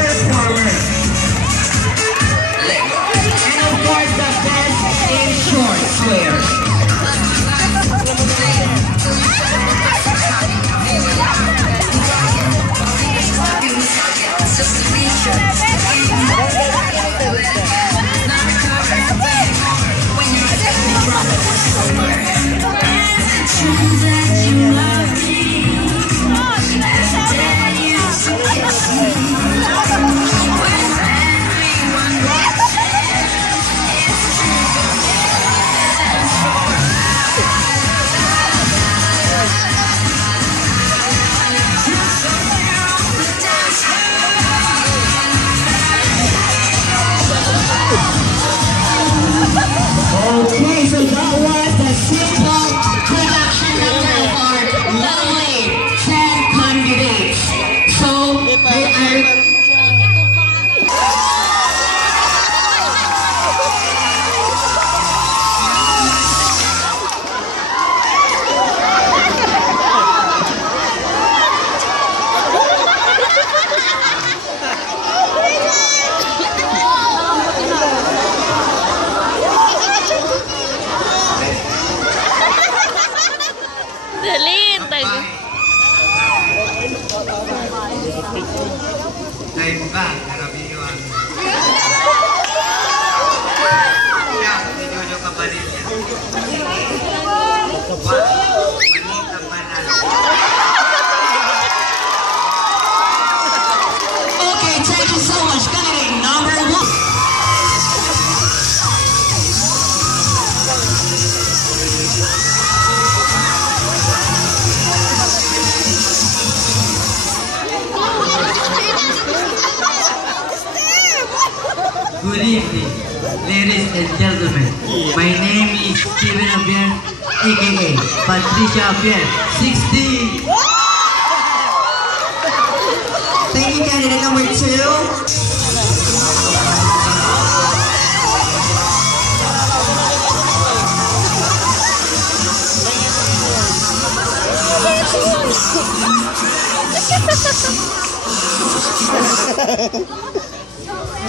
performer. And of course, the best in short square. Okay, so that was the simple production number for lovely 10 candidates. So they are... Dahil mo ka, karamihan. Yan, sinyo ka pa rin yan. Manita pa na. Okay, thank you so much. Candidate number 1. Good evening, ladies and gentlemen. My name is Steven Abier, aka Patricia Abier, 16. Thank you, candidate number 2.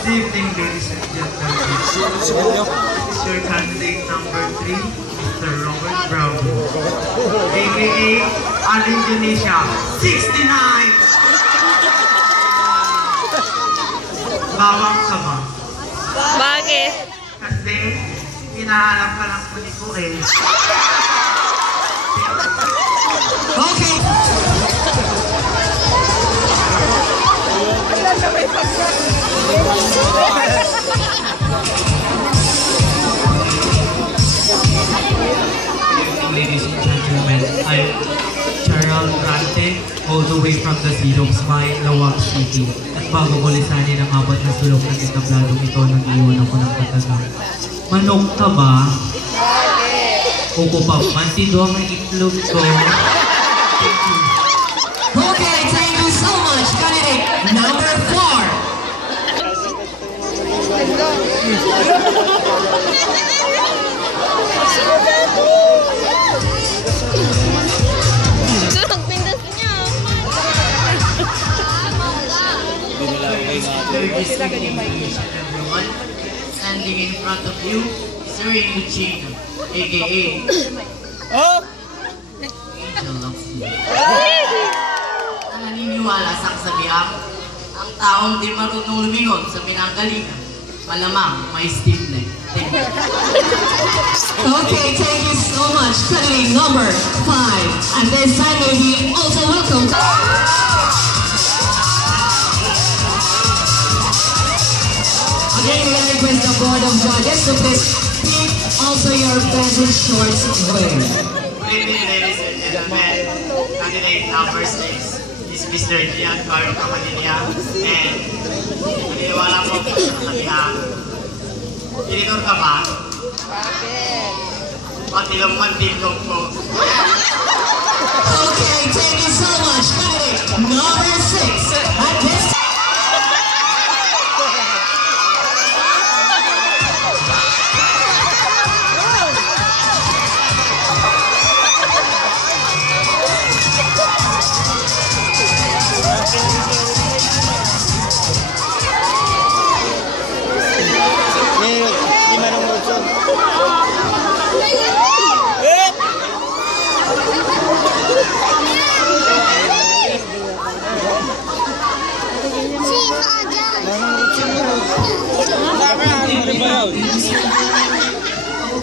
Good evening, ladies and gentlemen. This is your candidate number 3, Mr. Robert Bravo, aka Indonesia, 69. Bawang ka ba? Bakit? Kasi hinahanap ka lang po ni Kuel. Okay. Ladies and gentlemen, I'm Charles Rante, all the way from the Seed of Smile, Lawag City. At bago ko lisanin ang apat na sulok ng entabladong ito, nag-iwan ako ng katagang. Manok ka ba? Kuko pa, mantido ang itlog ko. Okay, thank you so much, candidate number 4. Everyone, standing in front of you, Sir Luchino, aka Angel of Sleep. Naniniwala sa kasabihan, ang taong di marunong lumingon sa pinanggalingan, malamang may stiff neck. Thank you. Okay, thank you so much, candidate number 5. And this time may be also welcome. Again, we request the board of judges to please pick also your best in short square. Good evening, ladies and gentlemen. Candidate number 6 is Mr. Giancarlo Camadilla, and naniniwala po sa kasabihan. Tinitor ka ba? Bakit? Pati lang mantilong po. Okay, thank you so much, candidate number 6. At this Ako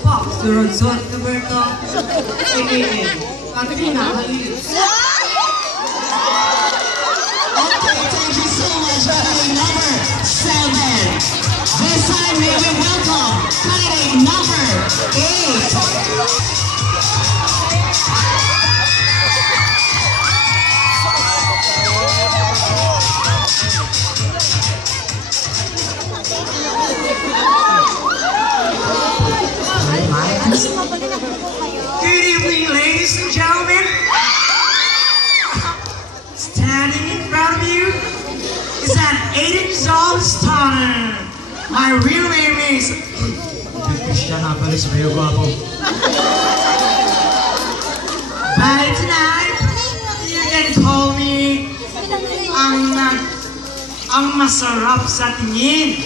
pa, si Ronson Roberto, a.k.a. Katrina Halil. Okay, thank you so much. Candidate number 7. This time, may we welcome candidate number 8. Good evening, ladies and gentlemen. Standing in front of you is an 8-year-old stunner. My real name is Christian Apalis, mayo gwapo. But tonight, you can call me ang masarap sa tingin.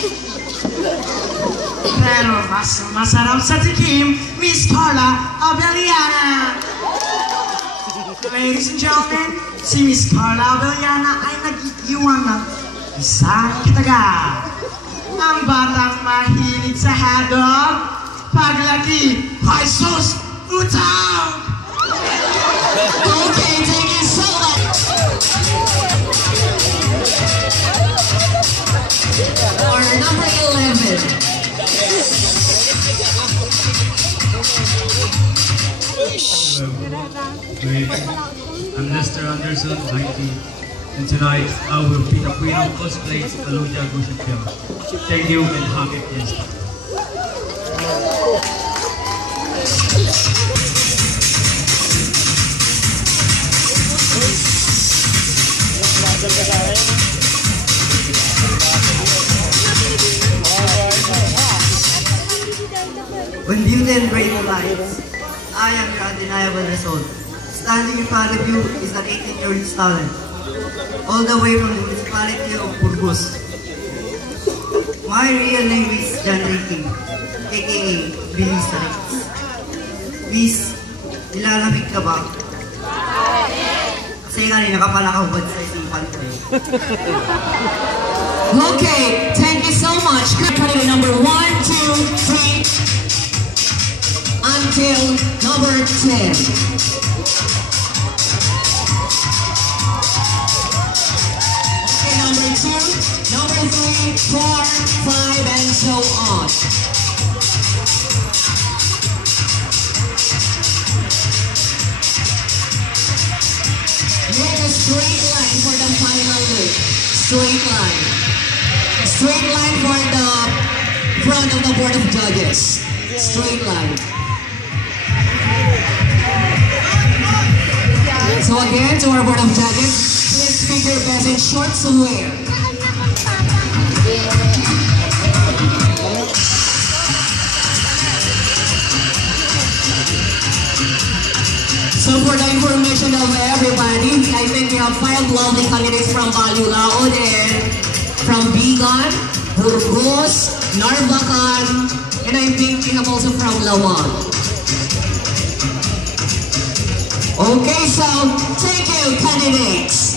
Pero mas masarap sa tikim, Miss Carla Abellana. Ladies and gentlemen, si Miss Carla Abellana ay nag-iwan ng isang kataga. Ang batang mahilig sa hotdog, paglaki, ay sus, utang! Okay, thank you so much. For number 11. Great. I'm Lester Anderson, 19. And tonight, I will be the queen of cosplay, Aluja Gushipya. Thank you and happy Fiesta. When viewed and great lights, I am your undeniable result. Standing in front of you is an 18-year-old talent, all the way from the municipality of Burgos. My real name is John Ricky, aka Billy Sarix. Miss, nilalamig ka ba? Kasi kanina ka pala kahubad sa isipan ko. Okay, thank you so much. Candidate number 1, 2, 3, until number 10. Okay, number 2, number 3, 4, 5, and so on. Make a straight line for the final look. Straight line. Straight line for the front of the Board of Judges. Straight line. So again, to our Board of Judges, please keep your best in shorts wear. So for the information of everybody, I think we have 5 lovely candidates from Balulaod and from Bigan, Burgos, Narvacan, and I think we have also from Lawag. Okay, so thank you, candidates.